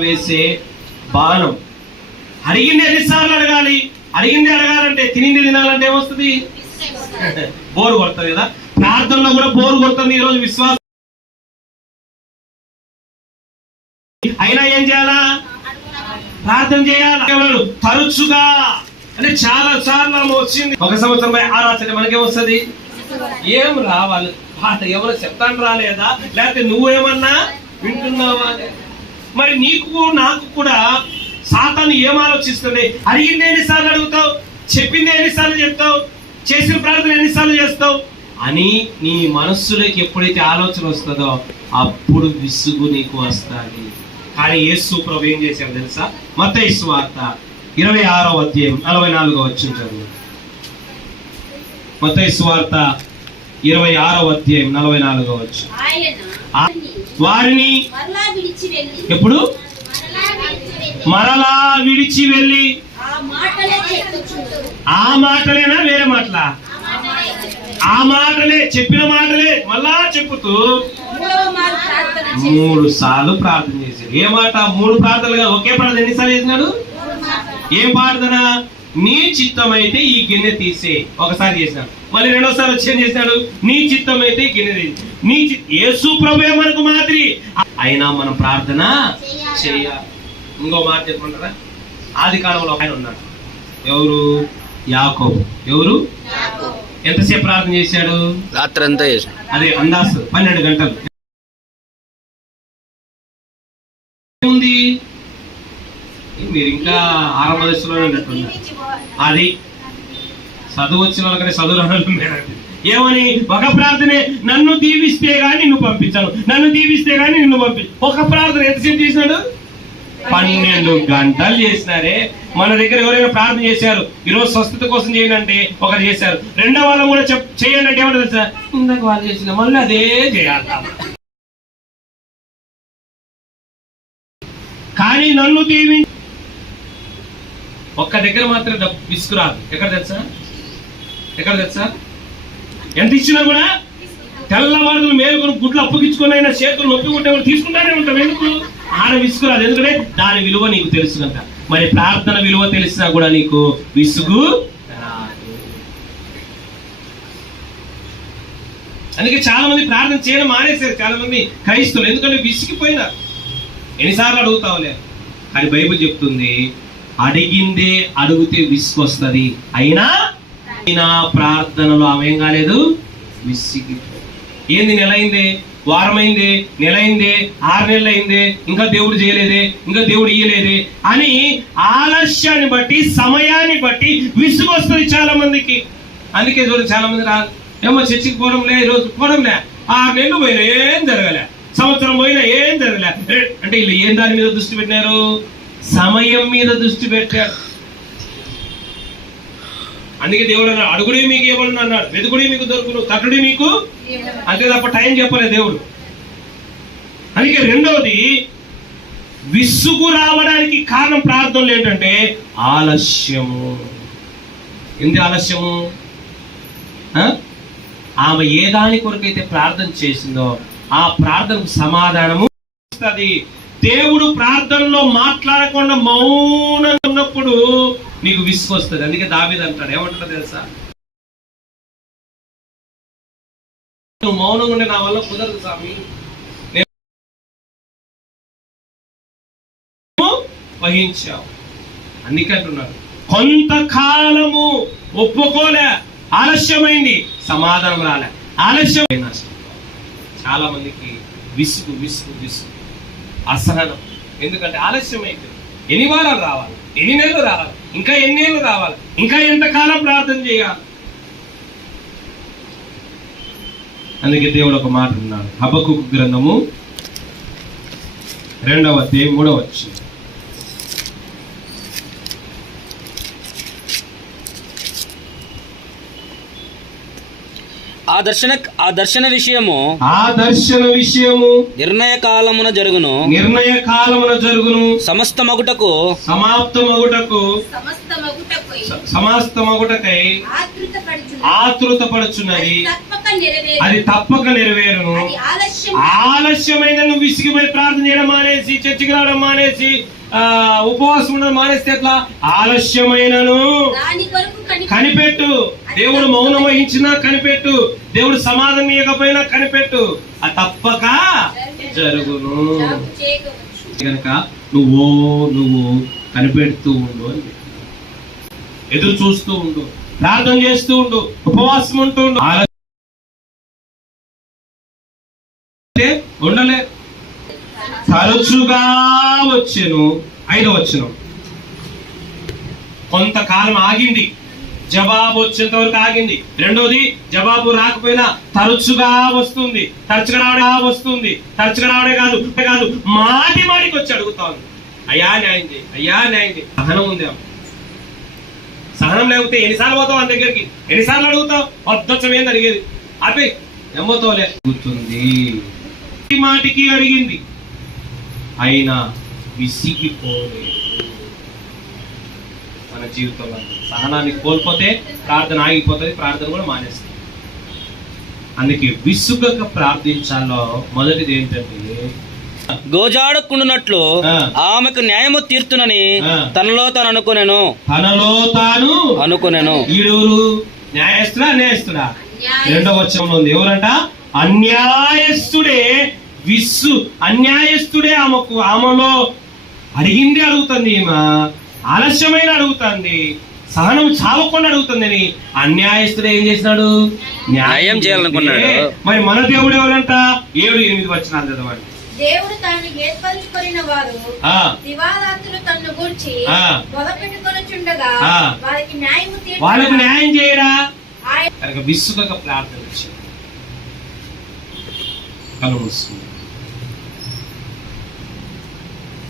వేసే బాణం. అడిగింది ఎన్నిసార్లు అడగాలి? అడిగింది అడగాలంటే తినింది తినాలంటే ఏమొస్తుంది? బోరు కొడుతుంది కదా. ప్రార్థనలో కూడా బోరు కొడుతుంది ఈ రోజు విశ్వాసం. అయినా ఏం చేయాలా? ప్రార్థన చేయాలి? తరచుగా. అంటే చాలా సార్లు ఆమె వచ్చింది. ఒక సంవత్సరం పోయి ఆరాధన మనకేమొస్తుంది? ఏం రావాలి? పాట ఎవరు చెప్తాను రాలేదా లేకపోతే నువ్వేమన్నా వింటున్నావా మరి నీకు నాకు కూడా సాతాను ఏం ఆలోచిస్తుంది? అడిగింది ఎన్నిసార్లు అడుగుతావు? చెప్పింది ఎన్నిసార్లు చెప్తావు? చేసిన ప్రార్థన ఎన్నిసార్లు చేస్తావు? అని నీ మనస్సులోకి ఎప్పుడైతే ఆలోచన వస్తుందో అప్పుడు విసుగు నీకు వస్తుంది. కానీ యేసు ప్రభు ఏం చేశారు తెలుసా? మత వార్త ఇరవై ఆరో అధ్యాయం నలభై నాలుగో వచ్చిన చదువు. మత వార్త ఇరవై ఆరో అధ్యాయం నలభై నాలుగో వచ్చు ఆ- వారిని ఎప్పుడు? మరలా విడిచి వెళ్ళి. ఆ మాటలేనా? వేరే మాటలా? ఆ మాటలే చెప్పిన మాటలే మళ్ళా చెప్పుతూ మూడు సార్లు ప్రార్థన చేశారు. ఏ మాట? మూడు ప్రార్థనలుగా ఒకే ప్రార్థన ఎన్నిసార్లు చేసినాడు? ఏం ప్రార్థన? నీ చిత్తం అయితే ఈ గిన్నె తీసే. ఒకసారి చేసినాడు. మళ్ళీ రెండోసారి వచ్చి ఏం చేసినాడు నీ చిత్తం అయితే ఈ గిన్నె తీసి నీ యేసు ప్రభు మనకు మాదిరి? అయినా మనం ప్రార్థన చేయాలి. ఇంకో మాట చెప్పమంటారా? ఆది కాలంలో ఒక ఆయన ఉన్నాడు. ఎవరు? యాకోబు. ఎవరు? ఎంతసేపు ప్రార్థన చేశాడు? రాత్రంతా చేసాం అదే అందాస్ పన్నెండు గంటలు. ఉంది మీరు ఇంకా ఆరంభ దశలోనే ఉన్నట్టున్నారు అది చదువు వచ్చిన వాళ్ళకనే చదువు రాని ఏమని? ఒక ప్రార్థనే నన్ను దీవిస్తే గాని నిన్ను పంపించాను నన్ను దీవిస్తే గాని నిన్ను పంపి ఒక ప్రార్థన ఎంతసేపు చేసినాడు? పన్నెండు గంటలు చేసినారే. మన దగ్గర ఎవరైనా ప్రార్థన చేశారు ఈరోజు స్వస్థత కోసం చేయండి అంటే ఒకరు చేశారు. రెండో వాళ్ళం కూడా చెప్ చేయండి అంటే ఏమంటారు తెలుసా? ఇందాక వాళ్ళు చేసిన మళ్ళీ అదే చేయాలి. కానీ నన్ను దీవి ఒక్క దగ్గర మాత్రం డబ్బు విసుకురాదు ఎక్కడ తెలుసా? ఎక్కడ తెలుసా? ఎంత ఇచ్చినా కూడా తెల్లవారులు మేలుకొని గుడ్లు అప్పగించుకొని అయినా చేతులు నొప్పి ఉంటే తీసుకుంటానే ఉంటాం. ఎందుకు? ఆడ విసుకురాదు ఎందుకంటే దాని విలువ నీకు తెలుసు కనుక మరి ప్రార్థన విలువ తెలిసినా కూడా నీకు విసుగు అందుకే చాలా మంది ప్రార్థన చేయడం మానేశారు. చాలా మంది క్రైస్తులు ఎందుకంటే విసిగిపోయినారు. ఎన్నిసార్లు అడుగుతావులే కానీ బైబిల్ చెప్తుంది అడిగిందే అడిగితే విసుకొస్తుంది అయినా అయినా ప్రార్థనలో ఆమె ఏం కాలేదు? విసిగి ఏంది నెల అయింది వారం నెల అయింది ఆరు నెలలు అయింది ఇంకా దేవుడు చేయలేదే? ఇంకా దేవుడు ఇయ్యలేదే? అని ఆలస్యాన్ని బట్టి సమయాన్ని బట్టి విసుగు వస్తుంది చాలా మందికి అందుకే చూడండి చాలా మంది రాదు ఏమో చర్చికి పోవడంలే ఈరోజు? పోవడంలే ఆరు నెలలు పోయినా ఏం జరగలే? సంవత్సరం పోయినా ఏం జరగలే? అంటే వీళ్ళు ఏం దాని మీద దృష్టి పెట్టినారు? సమయం మీద దృష్టి పెట్టారు. అందుకే దేవుడు అన్నాడు అడుగుడే మీకు ఇవ్వను అన్నాడు. వెతుకుడే మీకు దొరుకును తట్టుడే మీకు? అంతే తప్ప టైం చెప్పలే దేవుడు. అందుకే రెండవది విసుగు రావడానికి కారణం ప్రార్థనలు ఏంటంటే ఆలస్యము. ఎందు ఆలస్యము? ఆ? ఆమె ఏ దాని కొరకైతే ప్రార్థన చేసిందో ఆ ప్రార్థనకు సమాధానము ఇస్తది దేవుడు ప్రార్థనలో మాట్లాడకుండా మౌనంగా ఉన్నప్పుడు నీకు విసుగు వస్తుంది అందుకే దావీదు అంటాడు. ఏమంటాడు తెలుసా? నువ్వు మౌనంగా ఉండే నా వల్ల కుదరదు స్వామి. వహించావు. అందుకంటున్నాడు కొంతకాలము ఒప్పుకోలే. ఆలస్యమైంది. సమాధానం రాలే. ఆలస్యమైన చాలా మందికి విసుగు విసుగు విసుగు. అసహనం. ఎందుకంటే ఆలస్యం అయితే ఎన్ని వారాలు రావాలి? ఎన్ని నెలలు రావాలి? ఇంకా ఎన్ని రావాలి? ఇంకా ఎంతకాలం ప్రార్థన చేయాలి? అందుకే దేవుడు ఒక మాట ఉన్నాడు హబకు గ్రంథము రెండవ అధ్యాయం మూడవ ఆ దర్శన ఆ దర్శన విషయము ఆ దర్శన విషయము నిర్ణయ కాలమున జరుగును. నిర్ణయ కాలమున జరుగును. సమస్త మగుటకు సమాప్తమగుటకు సమస్త మగుటకు స- సమస్తమగుటకై ఆతృత పడుచున్నది అది తప్పక నెరవేరు అది తప్పక నెరవేరును. అది ఆలస్యం ఆలస్యమైన నువ్వు విసిగిపోయి ప్రార్థన చేయడం మానేసి చర్చికి రావడం మానేసి ఆ ఉపవాసం ఉండడం మానేస్తే ఎట్లా? ఆలస్యమైనను. కనిపెట్టు. దేవుడు మౌనం వహించినా కనిపెట్టు. దేవుడు సమాధానం ఇవ్వకపోయినా కనిపెట్టు. ఆ తప్పక జరుగును. కనుక నువ్వు నువ్వు కనిపెడుతూ ఉండు అని ఎదురు చూస్తూ ఉండు. ప్రార్థన చేస్తూ ఉండు. ఉపవాసం ఉంటూ ఉండు. ఉండలే. తరచుగా వచ్చాను. ఐదో వచ్చును కొంతకాలం ఆగింది. జవాబు వచ్చేంత వరకు ఆగింది. రెండోది జవాబు రాకపోయినా తరచుగా వస్తుంది. తరచుగా రావడే వస్తుంది. తరచుగా రావడే కాదు కాదు మాటి మాటికి వచ్చి అడుగుతాను అయ్యా న్యాయం చేయి. అయ్యా న్యాయం చేయి. సహనం ఉంది. సహనం లేకపోతే ఎన్నిసార్లు పోతావు మన దగ్గరికి? ఎన్నిసార్లు అడుగుతావు? వద్దొచ్చం ఏంది అడిగేది? అడుగుతుంది ఈ మాటికి అడిగింది. అయినా విసిగిపోలేదు. మన జీవితంలో సహనాన్ని కోల్పోతే ప్రార్థన ఆగిపోతుంది ప్రార్థన కూడా మానేస్తుంది. అందుకే విసుగక ప్రార్థించాలో మొదటిది ఏంటంటే గోజాడకుండునట్లు ఆ. ఆమెకు న్యాయము తీర్చునని ఆ. తనలో తాను అనుకునేను. తనలో తాను అనుకునేను. ఈడూరు న్యాయస్తుడా అన్యాయస్తుడా న్యాయ- రెండవ వచనంలో ఉంది. ఎవరంట? అన్యాయస్తుడే విస్సు అన్యాయస్తుడే ఆమెకు ఆమెలో అడిగింది అడుగుతుంది ఈమె. ఆలస్యమైన అడుగుతుంది. సహనం చావకుండా అడుగుతుందని అన్యాయస్తుడే ఏం చేసినాడు? న్యాయం చేయాలనుకున్నాడు. మరి మన దేవుడు ఎవరంట? ఏడు ఎనిమిది వచ్చిన చదవండి. దేవుడు తాను ఏర్పరచుకొనిన వారు ఆ, దివారాత్రులు తన్ను గూర్చి ఆ. మొదపెట్టుకొనుచుండగా ఆ. వారికి న్యాయము తీర్చగా వాళ్ళకు న్యాయం చేయరా? విసుగక ప్రార్థన మూసుకుంది